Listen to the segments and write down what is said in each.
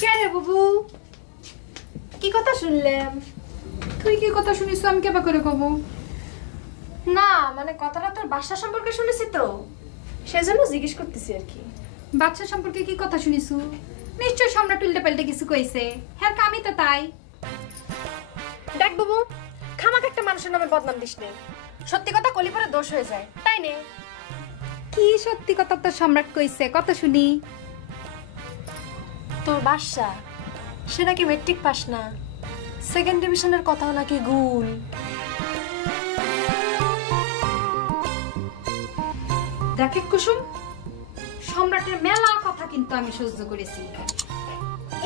কে রে বাবু? কি কথা শুনলাম? তুই কি কথা শুনিস আমি কেবা করে কব? না মানে কথাটা তোর বাসা সম্পর্কে শুনেছি তো, সেজন্য জিজ্ঞেস করতেছি আর কি। বাচ্চা সম্পর্কে কি কথা শুনিছু? নিশ্চয় সম্রাট উল্টে পাল্টে কিছু কইছে। হ্যাঁ আমি তো তাই। দেখ বাবু, খামাক একটা মানুষের নামে বদনাম দিস নে। সত্যি কথা কলি পরে দোষ হয়ে যায়, তাই নে। কি সত্যি কথা তো সম্রাট কইছে, কথা শুনি। তোর বাসা সে নাকি মেট্রিক পাস না, সেকেন্ড ডিভিশনের কথাও নাকি গুল। দেখে কুসুম, সম্রাটের মেলা কথা কিন্তু আমি সহ্য করেছি।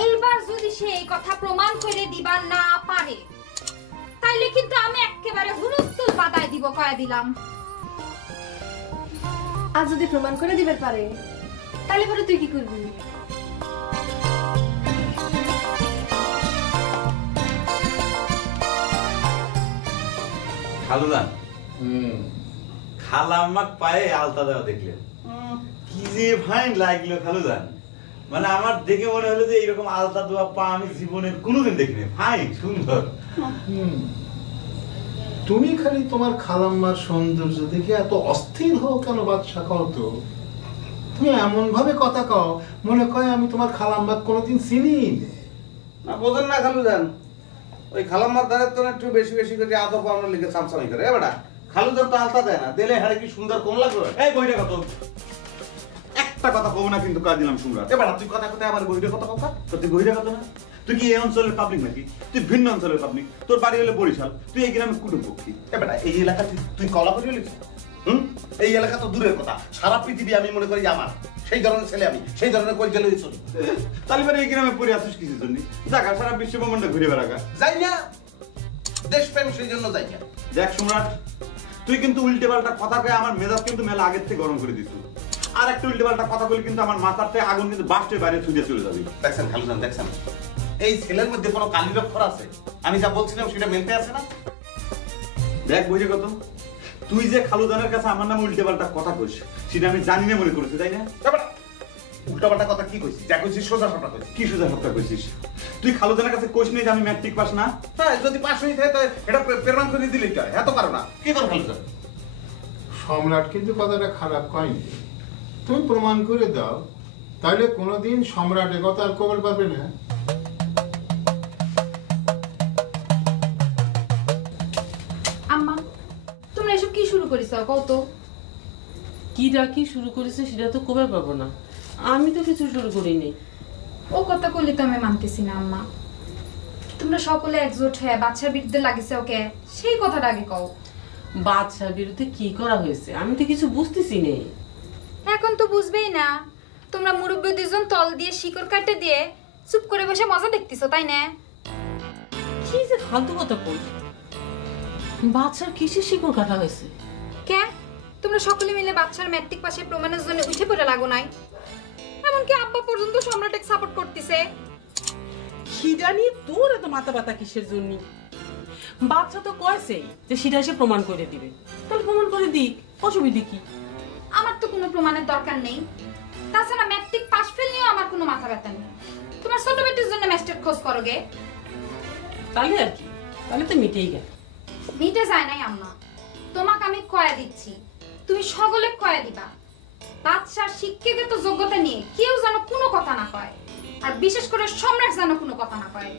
এইবার যদি সে এই কথা প্রমাণ করে দিবার না পারে তাইলে কিন্তু আমি একেবারে হুলস্থুল বাদায় দিব, কয়ে দিলাম। আর যদি প্রমাণ করে দিবার পারে তাহলে পরে তুই কি করবি? খালুদান খালাম্মাক পায়ে আলতা দেওয়া দেখলে কি যে ফাইন লাগলো খালুদান। মানে আমার দেখে মনে হলো যে এইরকম আলতা দেওয়া পা আমি জীবনের কোনোদিন দেখিনি। ফাইন সুন্দর। তুমি খালি তোমার খালাম্মার সৌন্দর্য দেখে এত অস্থির হও কেন বাদশা? কও তো, তুমি এমন ভাবে কথা কও মনে কয় আমি তোমার খালাম্মাকে কোনোদিন চিনি না। বোঝেন না খালুদান, ওই খালাম্মার দ্বারা তো একটু বেশি বেশি করে আদর পাওয়ানোর লিখে সামসামি করে। এবারে খালুদান তো আলতা দেয় না, দিলে হারে কি সুন্দর কম লাগবে। এই বইটা কত? একটা কথা কব না কিন্তু কাজ দিলাম শুনরা। এবার তুই কথা কথা আবার বইটা কথা কথা। তো তুই বইটা কত না? তুই কি এই অঞ্চলের পাবলিক নাকি? তুই ভিন্ন অঞ্চলের পাবলিক। তোর বাড়ি হলে বরিশাল, তুই এই গ্রামে কুটুম পক্ষী। এবার এই এলাকা তুই কলা করে লিখিস। এই এলাকা তো দূরের কথা, সারা পৃথিবী আমি মনে করি আমার। সেই ধরনের ছেলে আমি, সেই ধরনের কই গেলে চলি। তাহলে এই গ্রামে পড়ে আসিস কিছুর জন্য? জায়গা সারা বিশ্ব ব্রহ্মাণ্ডে ঘুরে বেড়াগা। যাই না, দেশপ্রেম সেই জন্য যাই না। দেখ সম্রাট, তুই কিন্তু উল্টে পাল্টা কথা কয়ে আমার মেজাজ কিন্তু মেলা আগের থেকে গরম করে দিচ্ছ। আর একটা উল্টে পাল্টা কথা বলে কিন্তু আমার মাথার থেকে আগুন কিন্তু বাস্টের বাইরে ছুটে চলে যাবি। দেখছেন খালুদান, দেখছেন এই ছেলের মধ্যে কোনো কালির অক্ষর আছে? আমি যা বলছিলাম সেটা মেনতে আছে না? দেখ বইরে কত, তুই যে খালুদানের কাছে আমার নামে উল্টে পাল্টা কথা কইস সেটা আমি জানি না মনে করেছি, তাই না? উল্টাপাল্টা কথা কি কইছিস? যা কইছিস সোজা সাপটা কইছিস। কি সোজা সাপটা কইছিস? তুই খালুদানের কাছে কইস নি যে আমি ম্যাট্রিক পাস না? হ্যাঁ, যদি পাস হয়ে থাকে এটা প্রমাণ করে দিলেই হয়। এত পারো না, কি করো খালুদান? সম্রাট কিন্তু কথাটা খারাপ কয়নি। তুমি প্রমাণ করে দাও, তাহলে কোনোদিন সম্রাট এ কথা আর কবল পাবে না। আম্মা, তোমরা এসব কি শুরু করেছ কত? কি শুরু করেছে সেটা তো কবে পাবো না। আমি তো কিছু শুরু করিনি। ও কথা কইলে তো আমি মানতেছি না আম্মা। তোমরা সকলে একজোট হয়ে বাচ্চার বিরুদ্ধে লাগিছে ওকে, সেই কথাটা আগে কও। বাদশার বিরুদ্ধে কি করা হয়েছে আমি তো কিছু বুঝতেছি না। এখন তো বুঝবেই না। তোমরা মুরব্বী দুজন তল দিয়ে শিকড় কাটে দিয়ে চুপ করে বসে মজা দেখতেছো, তাই না? কি যে ফালতু কথা কই। বাচ্চার কিসের শিকড় কাটা হয়েছে? কে তোমরা সকলে মিলে বাচ্চার ম্যাট্রিক পাশের প্রমাণের জন্য উঠে পড়ে লাগো নাই? এমনকি আব্বা পর্যন্ত সম্রাটকে সাপোর্ট করতেছে। কি জানি তোর এত মাথা ব্যথা কিসের জন্য? বাচ্চা তো কয়েছে যে সেটা এসে প্রমাণ করে দিবে, তাহলে প্রমাণ করে দিক, অসুবিধা কি? আমার তো কোনো প্রমাণের দরকার নেই। তাছাড়া ম্যাট্রিক পাশ ফেল নিয়েও আমার কোনো মাথা ব্যথা নেই। তোমার ছোট বেটির জন্য ম্যাস্টার খোঁজ করো গে। তাহলে আর কি, তাহলে তো মিটেই গেল। মিটে যায় নাই আম্মা, তোমাকে আমি কয়া দিচ্ছি, তুমি সকলে কয়া দিবা। বাচ্চার শিক্ষাগত যোগ্যতা নিয়ে কেউ যেন কোনো কথা না কয়, আর বিশেষ করে সম্রাট যেন কোনো কথা না কয়।